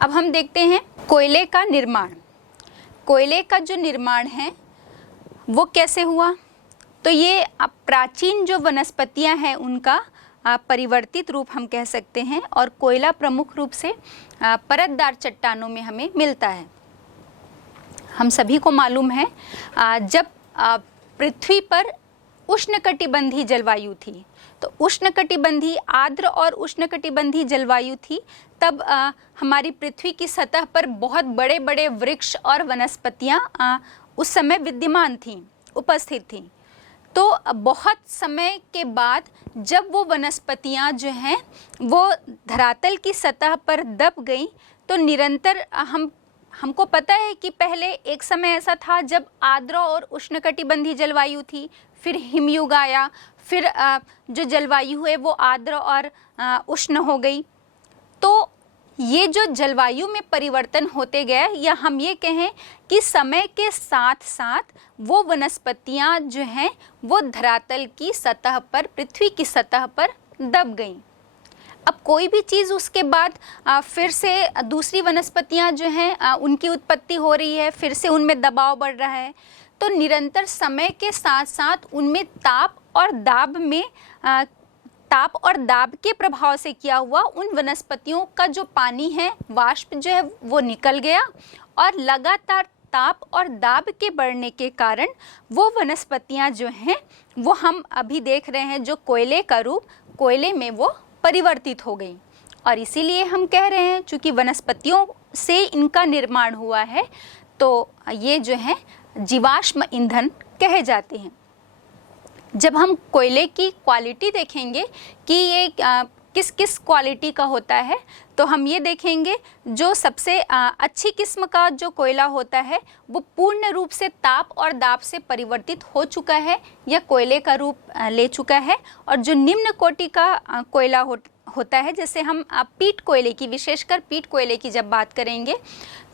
अब हम देखते हैं कोयले का निर्माण। कोयले का जो निर्माण है वो कैसे हुआ? तो ये प्राचीन जो वनस्पतियां हैं उनका परिवर्तित रूप हम कह सकते हैं, और कोयला प्रमुख रूप से परतदार चट्टानों में हमें मिलता है। हम सभी को मालूम है जब पृथ्वी पर उष्णकटिबंधीय जलवायु थी, तो उष्णकटिबंधीय आर्द्र और उष्णकटिबंधीय जलवायु थी, तब हमारी पृथ्वी की सतह पर बहुत बड़े बड़े वृक्ष और वनस्पतियां उस समय विद्यमान थीं, उपस्थित थीं। तो बहुत समय के बाद जब वो वनस्पतियां जो हैं वो धरातल की सतह पर दब गईं, तो निरंतर हमको पता है कि पहले एक समय ऐसा था जब आर्द्र और उष्णकटिबंधीय जलवायु थी, फिर हिमयुग आया, फिर जो जलवायु है वो आर्द्र और उष्ण हो गई। तो ये जो जलवायु में परिवर्तन होते गए, या हम ये कहें कि समय के साथ साथ वो वनस्पतियां जो हैं वो धरातल की सतह पर, पृथ्वी की सतह पर दब गईं। अब कोई भी चीज़ उसके बाद फिर से दूसरी वनस्पतियां जो हैं उनकी उत्पत्ति हो रही है, फिर से उनमें दबाव बढ़ रहा है। तो निरंतर समय के साथ साथ उनमें ताप और दाब के प्रभाव से क्या हुआ, उन वनस्पतियों का जो पानी है, वाष्प जो है वो निकल गया, और लगातार ताप और दाब के बढ़ने के कारण वो वनस्पतियां जो हैं वो हम अभी देख रहे हैं, जो कोयले का रूप, कोयले में वो परिवर्तित हो गई। और इसीलिए हम कह रहे हैं चूँकि वनस्पतियों से इनका निर्माण हुआ है, तो ये जो है जीवाश्म ईंधन कहे जाते हैं। जब हम कोयले की क्वालिटी देखेंगे कि ये किस किस क्वालिटी का होता है, तो हम ये देखेंगे जो सबसे अच्छी किस्म का जो कोयला होता है वो पूर्ण रूप से ताप और दाब से परिवर्तित हो चुका है या कोयले का रूप ले चुका है। और जो निम्न कोटि का कोयला होता है, जैसे हम पीट कोयले की, विशेषकर पीट कोयले की जब बात करेंगे,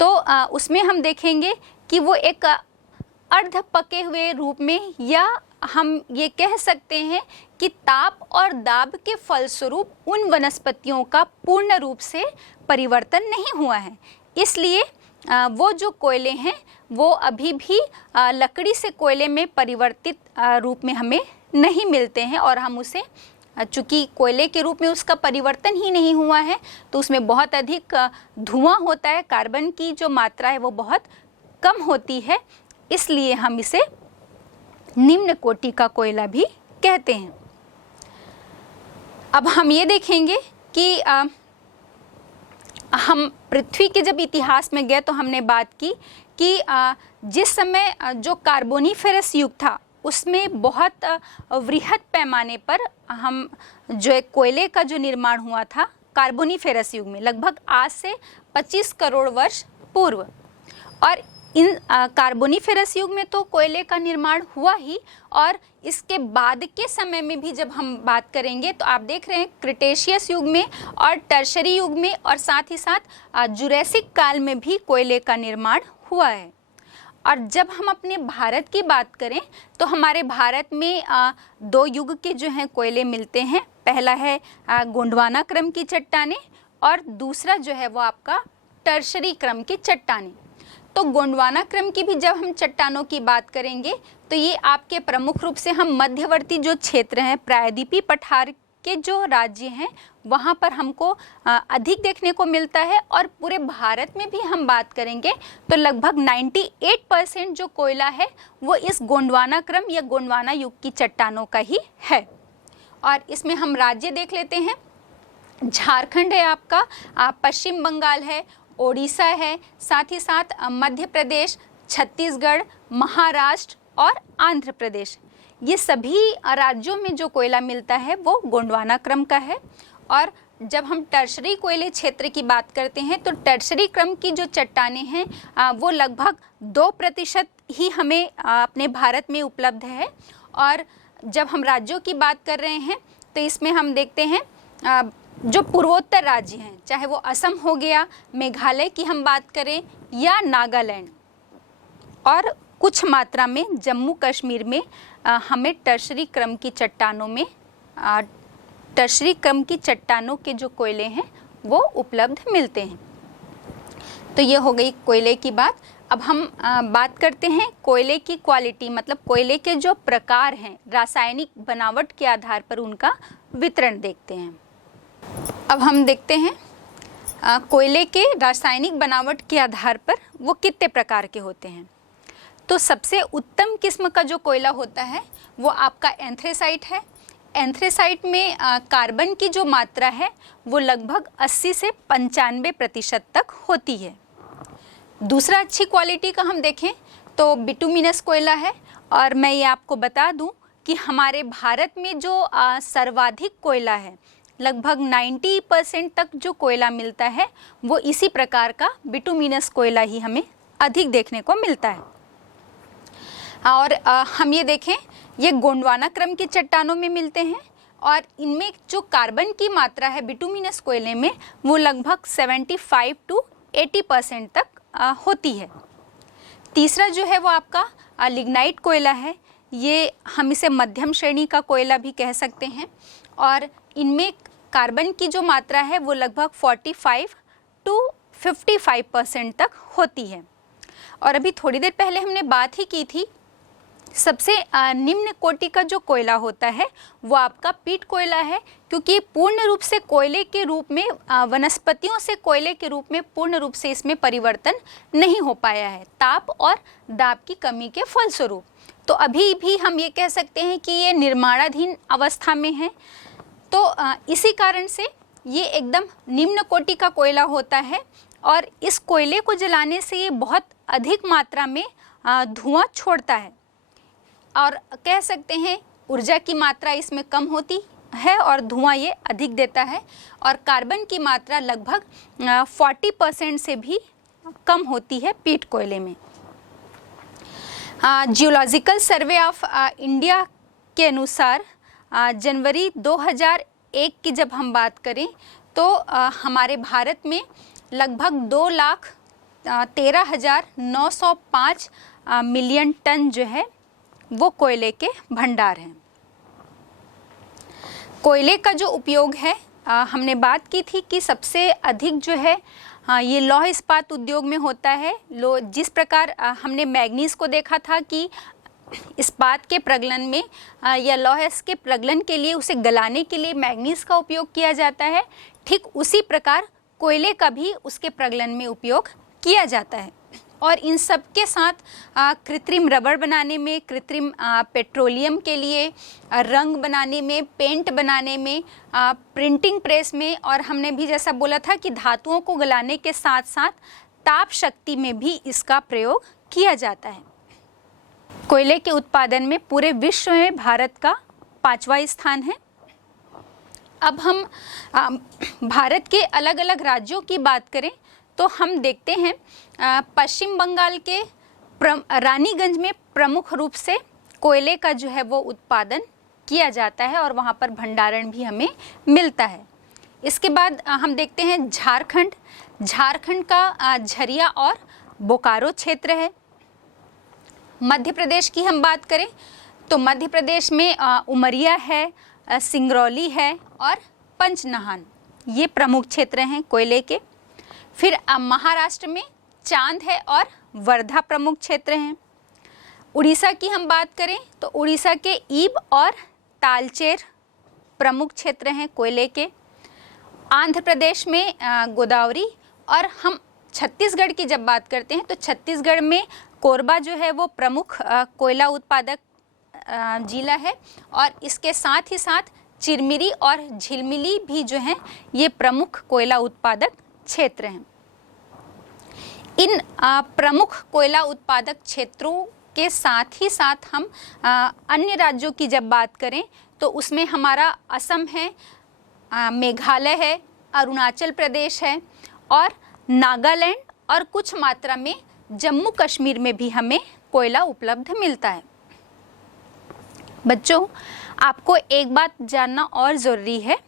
तो उसमें हम देखेंगे कि वो एक अर्ध पके हुए रूप में, या हम ये कह सकते हैं कि ताप और दाब के फलस्वरूप उन वनस्पतियों का पूर्ण रूप से परिवर्तन नहीं हुआ है। इसलिए वो जो कोयले हैं वो अभी भी लकड़ी से कोयले में परिवर्तित रूप में हमें नहीं मिलते हैं, और हम उसे, चूँकि कोयले के रूप में उसका परिवर्तन ही नहीं हुआ है, तो उसमें बहुत अधिक धुआं होता है, कार्बन की जो मात्रा है वो बहुत कम होती है, इसलिए हम इसे निम्न कोटि का कोयला भी कहते हैं। अब हम ये देखेंगे कि हम पृथ्वी के जब इतिहास में गए तो हमने बात की कि जिस समय जो कार्बोनिफेरस युग था उसमें बहुत वृहद पैमाने पर हम जो एक कोयले का जो निर्माण हुआ था कार्बोनिफेरस युग में, लगभग आज से 25 करोड़ वर्ष पूर्व। और इन कार्बोनिफेरस युग में तो कोयले का निर्माण हुआ ही, और इसके बाद के समय में भी जब हम बात करेंगे तो आप देख रहे हैं क्रिटेशियस युग में और टर्शरी युग में, और साथ ही साथ जुरैसिक काल में भी कोयले का निर्माण हुआ है। और जब हम अपने भारत की बात करें तो हमारे भारत में दो युग के जो हैं कोयले मिलते हैं। पहला है गोंडवाना क्रम की चट्टानें, और दूसरा जो है वो आपका टर्शरी क्रम की चट्टानें। तो गोंडवाना क्रम की भी जब हम चट्टानों की बात करेंगे तो ये आपके प्रमुख रूप से हम मध्यवर्ती जो क्षेत्र हैं, प्रायद्वीपीय पठार के जो राज्य हैं वहाँ पर हमको अधिक देखने को मिलता है। और पूरे भारत में भी हम बात करेंगे तो लगभग 98% जो कोयला है वो इस गोंडवाना क्रम या गोंडवाना युग की चट्टानों का ही है। और इसमें हम राज्य देख लेते हैं। झारखंड है आपका, पश्चिम बंगाल है, ओडिशा है, साथ ही साथ मध्य प्रदेश, छत्तीसगढ़, महाराष्ट्र और आंध्र प्रदेश, ये सभी राज्यों में जो कोयला मिलता है वो गोंडवाना क्रम का है। और जब हम टर्शरी कोयले क्षेत्र की बात करते हैं तो टर्शरी क्रम की जो चट्टानें हैं वो लगभग 2% ही हमें अपने भारत में उपलब्ध है। और जब हम राज्यों की बात कर रहे हैं तो इसमें हम देखते हैं जो पूर्वोत्तर राज्य हैं, चाहे वो असम हो गया, मेघालय की हम बात करें या नागालैंड, और कुछ मात्रा में जम्मू कश्मीर में हमें टर्शरी क्रम की चट्टानों में टर्शरी क्रम की चट्टानों के जो कोयले हैं वो उपलब्ध मिलते हैं। तो ये हो गई कोयले की बात। अब हम बात करते हैं कोयले की क्वालिटी, मतलब कोयले के जो प्रकार हैं, रासायनिक बनावट के आधार पर उनका वितरण देखते हैं। अब हम देखते हैं कोयले के रासायनिक बनावट के आधार पर वो कितने प्रकार के होते हैं। तो सबसे उत्तम किस्म का जो कोयला होता है वो आपका एंथ्रेसाइट है। एंथ्रेसाइट में कार्बन की जो मात्रा है वो लगभग 80 से 95% तक होती है। दूसरा अच्छी क्वालिटी का हम देखें तो बिटुमिनस कोयला है। और मैं ये आपको बता दूं कि हमारे भारत में जो सर्वाधिक कोयला है, लगभग 90% तक जो कोयला मिलता है वो इसी प्रकार का बिटुमिनस कोयला ही हमें अधिक देखने को मिलता है। और हम ये देखें, ये गोंडवाना क्रम की चट्टानों में मिलते हैं और इनमें जो कार्बन की मात्रा है बिटुमिनस कोयले में वो लगभग 75 to 80% तक होती है। तीसरा जो है वो आपका लिग्नाइट कोयला है। ये हम इसे मध्यम श्रेणी का कोयला भी कह सकते हैं और इनमें कार्बन की जो मात्रा है वो लगभग 45 to 55% तक होती है। और अभी थोड़ी देर पहले हमने बात ही की थी, सबसे निम्न कोटि का जो कोयला होता है वो आपका पीट कोयला है, क्योंकि पूर्ण रूप से कोयले के रूप में वनस्पतियों से कोयले के रूप में पूर्ण रूप से इसमें परिवर्तन नहीं हो पाया है, ताप और दाब की कमी के फलस्वरूप। तो अभी भी हम ये कह सकते हैं कि ये निर्माणाधीन अवस्था में है। तो इसी कारण से ये एकदम निम्न कोटि का कोयला होता है और इस कोयले को जलाने से ये बहुत अधिक मात्रा में धुआं छोड़ता है और कह सकते हैं ऊर्जा की मात्रा इसमें कम होती है और धुआं ये अधिक देता है। और कार्बन की मात्रा लगभग 40% से भी कम होती है पीट कोयले में। जियोलॉजिकल सर्वे ऑफ इंडिया के अनुसार जनवरी 2001 की जब हम बात करें तो हमारे भारत में लगभग 2,13,905 मिलियन टन जो है वो कोयले के भंडार हैं। कोयले का जो उपयोग है, हमने बात की थी कि सबसे अधिक जो है ये लौह इस्पात उद्योग में होता है। जिस प्रकार हमने मैग्नीज को देखा था कि इस्पात के प्रगलन में या लौह के प्रगलन के लिए उसे गलाने के लिए मैग्नीज का उपयोग किया जाता है, ठीक उसी प्रकार कोयले का भी उसके प्रगलन में उपयोग किया जाता है। और इन सब के साथ कृत्रिम रबड़ बनाने में, कृत्रिम पेट्रोलियम के लिए, रंग बनाने में, पेंट बनाने में, प्रिंटिंग प्रेस में, और हमने भी जैसा बोला था कि धातुओं को गलाने के साथ साथ ताप शक्ति में भी इसका प्रयोग किया जाता है। कोयले के उत्पादन में पूरे विश्व में भारत का 5वां स्थान है। अब हम भारत के अलग अलग राज्यों की बात करें तो हम देखते हैं पश्चिम बंगाल के रानीगंज में प्रमुख रूप से कोयले का जो है वो उत्पादन किया जाता है और वहाँ पर भंडारण भी हमें मिलता है। इसके बाद हम देखते हैं झारखंड का झरिया और बोकारो क्षेत्र है। मध्य प्रदेश की हम बात करें तो मध्य प्रदेश में उमरिया है, सिंगरौली है और पंचनहान, ये प्रमुख क्षेत्र हैं कोयले के। फिर महाराष्ट्र में चांद है और वर्धा प्रमुख क्षेत्र हैं। उड़ीसा की हम बात करें तो उड़ीसा के ईब और तालचेर प्रमुख क्षेत्र हैं कोयले के। आंध्र प्रदेश में गोदावरी, और हम छत्तीसगढ़ की जब बात करते हैं तो छत्तीसगढ़ में कोरबा जो है वो प्रमुख कोयला उत्पादक जिला है और इसके साथ ही साथ चिरमिरी और झिलमिली भी जो हैं ये प्रमुख कोयला उत्पादक क्षेत्र हैं। इन प्रमुख कोयला उत्पादक क्षेत्रों के साथ ही साथ हम अन्य राज्यों की जब बात करें तो उसमें हमारा असम है, मेघालय है, अरुणाचल प्रदेश है और नागालैंड, और कुछ मात्रा में जम्मू कश्मीर में भी हमें कोयला उपलब्ध मिलता है। बच्चों, आपको एक बात जानना और ज़रूरी है,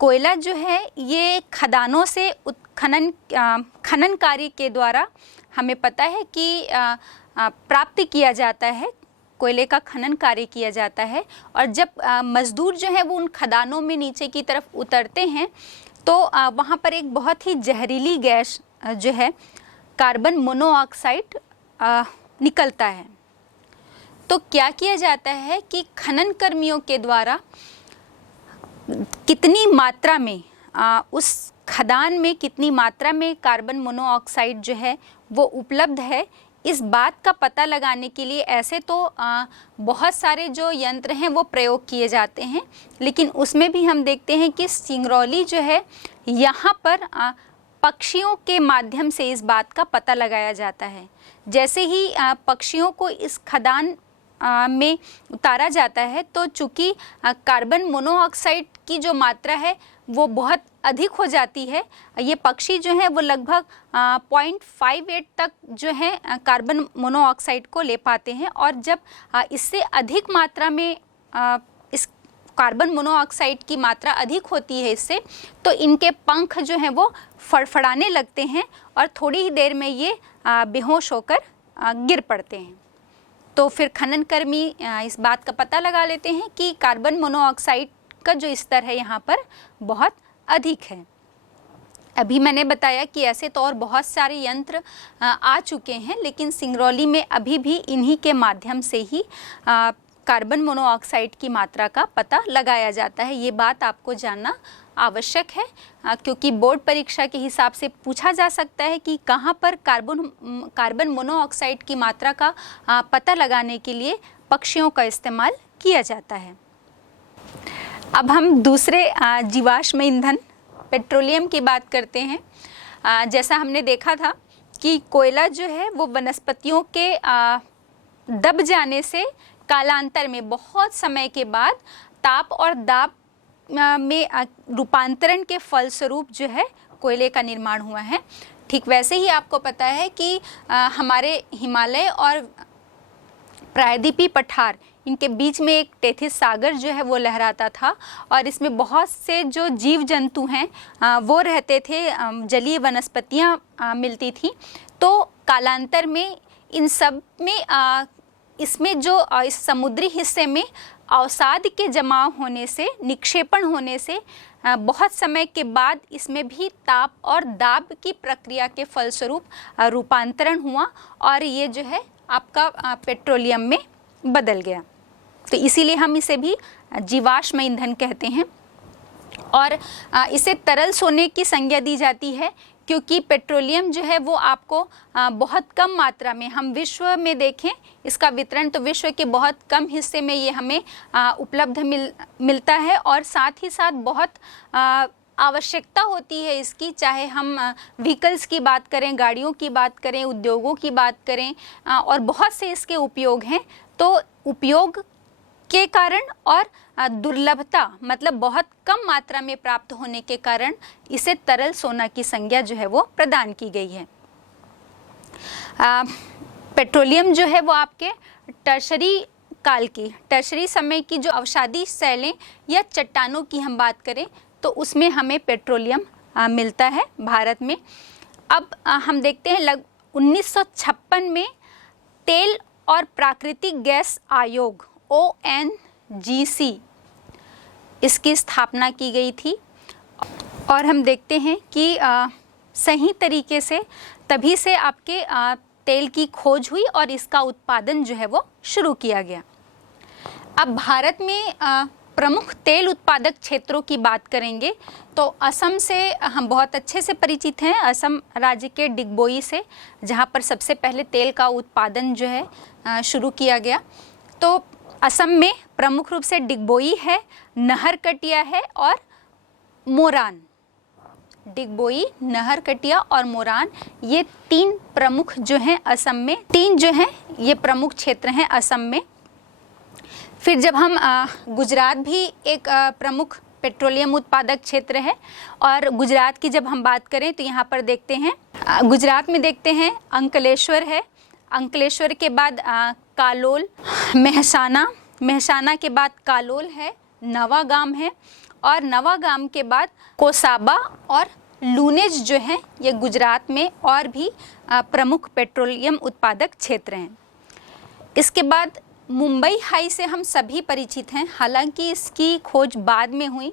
कोयला जो है ये खदानों से खनन कार्य के द्वारा हमें पता है कि प्राप्त किया जाता है, कोयले का खनन कार्य किया जाता है। और जब मज़दूर जो है वो उन खदानों में नीचे की तरफ उतरते हैं तो वहाँ पर एक बहुत ही जहरीली गैस जो है कार्बन मोनोऑक्साइड निकलता है। तो क्या किया जाता है कि खनन कर्मियों के द्वारा कितनी मात्रा में उस खदान में कितनी मात्रा में कार्बन मोनोऑक्साइड जो है वो उपलब्ध है, इस बात का पता लगाने के लिए ऐसे तो बहुत सारे जो यंत्र हैं वो प्रयोग किए जाते हैं, लेकिन उसमें भी हम देखते हैं कि सिंगरौली जो है यहाँ पर पक्षियों के माध्यम से इस बात का पता लगाया जाता है। जैसे ही पक्षियों को इस खदान में उतारा जाता है तो चूँकि कार्बन मोनोऑक्साइड की जो मात्रा है वो बहुत अधिक हो जाती है, ये पक्षी जो है वो लगभग 0.58 तक जो है कार्बन मोनोऑक्साइड को ले पाते हैं। और जब इससे अधिक मात्रा में इस कार्बन मोनोऑक्साइड की मात्रा अधिक होती है इससे, तो इनके पंख जो हैं वो फड़फड़ाने लगते हैं और थोड़ी ही देर में ये बेहोश होकर गिर पड़ते हैं। तो फिर खनन कर्मी इस बात का पता लगा लेते हैं कि कार्बन मोनोऑक्साइड का जो स्तर है यहाँ पर बहुत अधिक है। अभी मैंने बताया कि ऐसे तो और बहुत सारे यंत्र आ चुके हैं, लेकिन सिंगरौली में अभी भी इन्हीं के माध्यम से ही कार्बन मोनोऑक्साइड की मात्रा का पता लगाया जाता है। ये बात आपको जानना आवश्यक है, क्योंकि बोर्ड परीक्षा के हिसाब से पूछा जा सकता है कि कहाँ पर कार्बन मोनोऑक्साइड की मात्रा का पता लगाने के लिए पक्षियों का इस्तेमाल किया जाता है। अब हम दूसरे जीवाश्म ईंधन पेट्रोलियम की बात करते हैं। जैसा हमने देखा था कि कोयला जो है वो वनस्पतियों के दब जाने से कालांतर में बहुत समय के बाद ताप और दाब में रूपांतरण के फलस्वरूप जो है कोयले का निर्माण हुआ है। ठीक वैसे ही आपको पता है कि हमारे हिमालय और प्रायद्वीपीय पठार, इनके बीच में एक टेथिस सागर जो है वो लहराता था और इसमें बहुत से जो जीव जंतु हैं वो रहते थे, जलीय वनस्पतियाँ मिलती थी। तो कालांतर में इन सब में इसमें जो इस समुद्री हिस्से में अवसाद के जमाव होने से, निक्षेपण होने से बहुत समय के बाद इसमें भी ताप और दाब की प्रक्रिया के फलस्वरूप रूपांतरण हुआ और ये जो है आपका पेट्रोलियम में बदल गया। तो इसीलिए हम इसे भी जीवाश्म ईंधन कहते हैं। और इसे तरल सोने की संज्ञा दी जाती है, क्योंकि पेट्रोलियम जो है वो आपको बहुत कम मात्रा में, हम विश्व में देखें इसका वितरण तो विश्व के बहुत कम हिस्से में ये हमें उपलब्ध मिलता है और साथ ही साथ बहुत आवश्यकता होती है इसकी, चाहे हम व्हीकल्स की बात करें, गाड़ियों की बात करें, उद्योगों की बात करें, और बहुत से इसके उपयोग हैं। तो उपयोग के कारण और दुर्लभता, मतलब बहुत कम मात्रा में प्राप्त होने के कारण इसे तरल सोना की संज्ञा जो है वो प्रदान की गई है। पेट्रोलियम जो है वो आपके टर्शरी काल की, टर्शरी समय की जो अवसादी शैलें या चट्टानों की हम बात करें तो उसमें हमें पेट्रोलियम मिलता है भारत में। अब हम देखते हैं 1956 में तेल और प्राकृतिक गैस आयोग ONGC इसकी स्थापना की गई थी और हम देखते हैं कि सही तरीके से तभी से आपके तेल की खोज हुई और इसका उत्पादन जो है वो शुरू किया गया। अब भारत में प्रमुख तेल उत्पादक क्षेत्रों की बात करेंगे तो असम से हम बहुत अच्छे से परिचित हैं, असम राज्य के डिगबोई से, जहाँ पर सबसे पहले तेल का उत्पादन जो है शुरू किया गया। तो असम में प्रमुख रूप से डिगबोई है, नहरकटिया है और मोरान। डिगबोई, नहरकटिया और मोरान, ये तीन प्रमुख जो हैं असम में, तीन जो हैं ये प्रमुख क्षेत्र हैं असम में। फिर जब हम गुजरात भी एक प्रमुख पेट्रोलियम उत्पादक क्षेत्र है और गुजरात की जब हम बात करें तो यहाँ पर देखते हैं गुजरात में देखते हैं अंकलेश्वर है, अंकलेश्वर के बाद कालोल, मेहसाना के बाद कालोल है, नवागाम है और नवागाम के बाद कोसाबा और लूनेज जो हैं ये गुजरात में और भी प्रमुख पेट्रोलियम उत्पादक क्षेत्र हैं। इसके बाद मुंबई हाई से हम सभी परिचित हैं, हालांकि इसकी खोज बाद में हुई।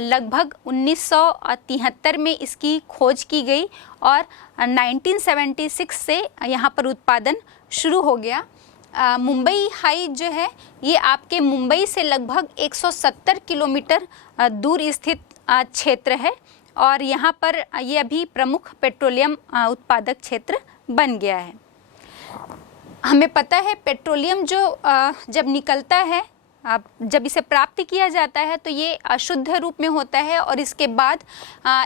लगभग 1973 में इसकी खोज की गई और 1976 से यहाँ पर उत्पादन शुरू हो गया। मुंबई हाई जो है ये आपके मुंबई से लगभग 170 किलोमीटर दूर स्थित क्षेत्र है और यहाँ पर ये अभी प्रमुख पेट्रोलियम उत्पादक क्षेत्र बन गया है। हमें पता है पेट्रोलियम जो जब निकलता है, जब इसे प्राप्त किया जाता है तो ये अशुद्ध रूप में होता है और इसके बाद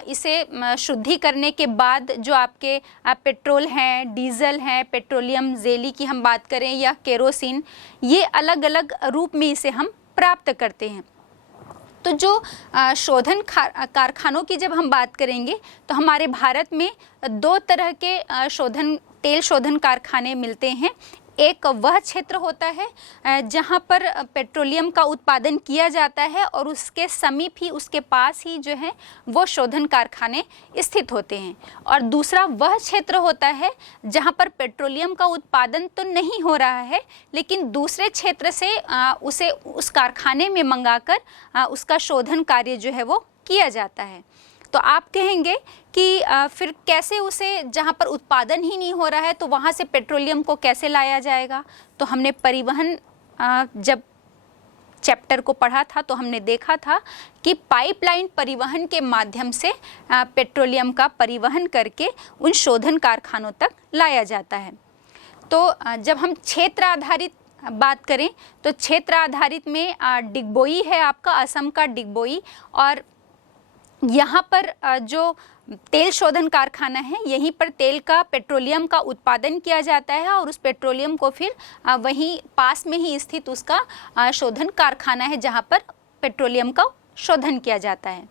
इसे शुद्धि करने के बाद जो आपके पेट्रोल हैं, डीजल हैं, पेट्रोलियम जेली की हम बात करें या केरोसिन, ये अलग अलग रूप में इसे हम प्राप्त करते हैं। तो जो शोधन कारखानों की जब हम बात करेंगे तो हमारे भारत में दो तरह के तेल शोधन कारखाने मिलते हैं। एक वह क्षेत्र होता है जहां पर पेट्रोलियम का उत्पादन किया जाता है और उसके समीप ही, उसके पास ही जो है वो शोधन कारखाने स्थित होते हैं। और दूसरा वह क्षेत्र होता है जहां पर पेट्रोलियम का उत्पादन तो नहीं हो रहा है लेकिन दूसरे क्षेत्र से उसे उस कारखाने में मंगाकर उसका शोधन कार्य जो है वो किया जाता है। तो आप कहेंगे कि फिर कैसे उसे, जहाँ पर उत्पादन ही नहीं हो रहा है तो वहाँ से पेट्रोलियम को कैसे लाया जाएगा? तो हमने परिवहन जब चैप्टर को पढ़ा था तो हमने देखा था कि पाइपलाइन परिवहन के माध्यम से पेट्रोलियम का परिवहन करके उन शोधन कारखानों तक लाया जाता है। तो जब हम क्षेत्र आधारित बात करें तो क्षेत्र आधारित में डिगबोई है आपका, असम का डिगबोई, और यहाँ पर जो तेल शोधन कारखाना है यहीं पर तेल का, पेट्रोलियम का उत्पादन किया जाता है और उस पेट्रोलियम को फिर वहीं पास में ही स्थित उसका शोधन कारखाना है जहाँ पर पेट्रोलियम का शोधन किया जाता है।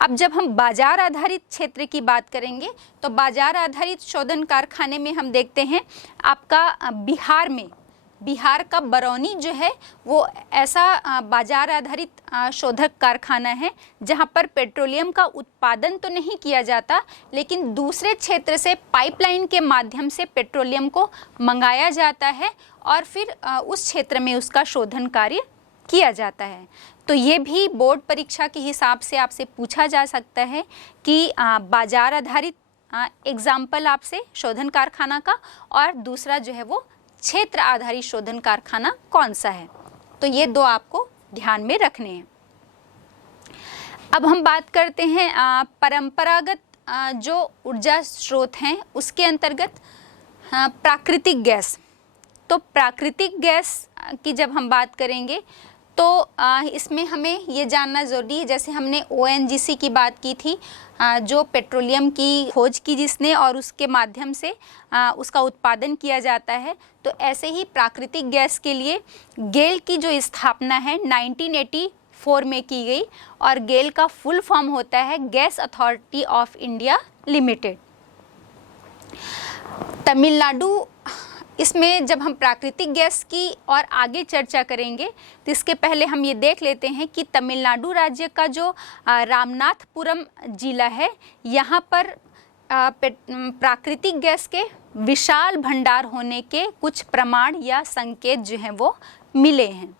अब जब हम बाजार आधारित क्षेत्र की बात करेंगे तो बाजार आधारित शोधन कारखाने में हम देखते हैं आपका बिहार का बरौनी जो है वो ऐसा बाजार आधारित शोधक कारखाना है जहां पर पेट्रोलियम का उत्पादन तो नहीं किया जाता लेकिन दूसरे क्षेत्र से पाइपलाइन के माध्यम से पेट्रोलियम को मंगाया जाता है और फिर उस क्षेत्र में उसका शोधन कार्य किया जाता है। तो ये भी बोर्ड परीक्षा के हिसाब से आपसे पूछा जा सकता है कि बाजार आधारित एग्जाम्पल आपसे शोधन कारखाना का और दूसरा जो है वो क्षेत्र आधारित शोधन कारखाना कौन सा है। तो ये दो आपको ध्यान में रखने हैं। अब हम बात करते हैं परंपरागत जो ऊर्जा स्रोत हैं उसके अंतर्गत प्राकृतिक गैस। तो प्राकृतिक गैस की जब हम बात करेंगे तो इसमें हमें ये जानना ज़रूरी है, जैसे हमने ONGC की बात की थी जो पेट्रोलियम की खोज की जिसने और उसके माध्यम से उसका उत्पादन किया जाता है, तो ऐसे ही प्राकृतिक गैस के लिए गेल की जो स्थापना है 1984 में की गई और गेल का फुल फॉर्म होता है gas authority of India limited. Tamil Nadu, इसमें जब हम प्राकृतिक गैस की और आगे चर्चा करेंगे तो इसके पहले हम ये देख लेते हैं कि तमिलनाडु राज्य का जो रामनाथपुरम जिला है यहाँ पर प्राकृतिक गैस के विशाल भंडार होने के कुछ प्रमाण या संकेत जो हैं वो मिले हैं।